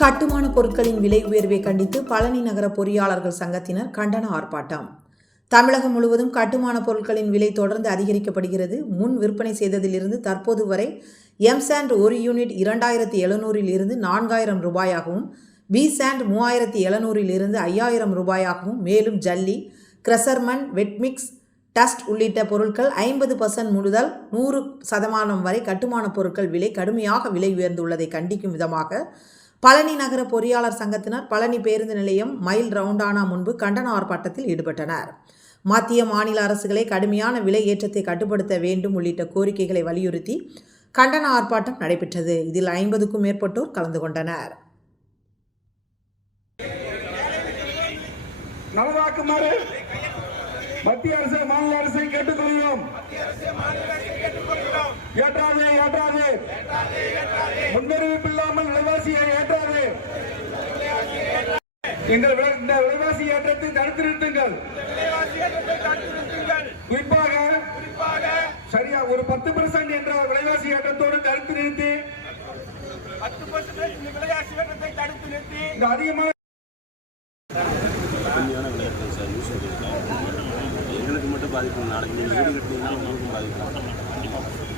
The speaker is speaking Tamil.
கட்டுமான பொருட்களின் விலை உயர்வை கண்டித்து பழனி நகர பொறியாளர்கள் சங்கத்தினர் கண்டன ஆர்ப்பாட்டம். தமிழகம் முழுவதும் கட்டுமான பொருட்களின் விலை தொடர்ந்து அதிகரிக்கப்படுகிறது. முன் விற்பனை செய்ததிலிருந்து தற்போது வரை எம் சாண்ட் ஒரு யூனிட் இரண்டாயிரத்தி எழுநூறில் இருந்து நான்காயிரம் ரூபாயாகவும் பி சாண்ட் மூவாயிரத்தி எழுநூறில் இருந்து ஐயாயிரம் ரூபாயாகவும் மேலும் ஜல்லி கிரசர்மன் வெட்மிக்ஸ் டஸ்ட் உள்ளிட்ட பொருட்கள் ஐம்பது பர்சன்ட் முதல் நூறு சதமானம் வரை கட்டுமான பொருட்கள் விலை கடுமையாக விலை உயர்ந்துள்ளதை கண்டிக்கும் விதமாக பழனி நகர பொறியாளர் சங்கத்தினர் பழனி பேருந்து நிலையம் மைல் ரவுண்டானா முன்பு கண்டன ஆர்ப்பாட்டத்தில் ஈடுபட்டனர். மத்திய மாநில அரசுகளை கடுமையான விலை ஏற்றத்தை கட்டுப்படுத்த வேண்டும் உள்ளிட்ட கோரிக்கைகளை வலியுறுத்தி கண்டன ஆர்ப்பாட்டம் நடைபெற்றது. இதில் ஐம்பதுக்கும் மேற்பட்டோர் கலந்து கொண்டனர். நலவாக்குமாறு மத்திய அரசு மாநில அரசை கேட்டுக்கொள்கிறோம். ஏற்றாது ஏற்றாது. முன்னறிவிப்பு இல்லாமல் விலைவாசியை ஏற்றாதே இந்த விலை- இந்த விலைவாசி ஏற்றத்தை தடுத்து நிறுத்துங்கள். குறிப்பாக சரியா ஒரு பத்து பெர்சன்ட் என்ற விலைவாசி ஏற்றத்தோடு தடுத்து நிறுத்தி பத்து பர்சன்டேஜ் இந்த விலைவாசி ஏற்றத்தை தடுத்து நிறுத்தி இந்த பண்ணியிருக்கேன் எங்களுக்கு மட்டும் பாதிக்கும் நாளைக்கு நீங்கள் வீடு கட்டினீங்கன்னா உங்களுக்கும் பாதிக்கும்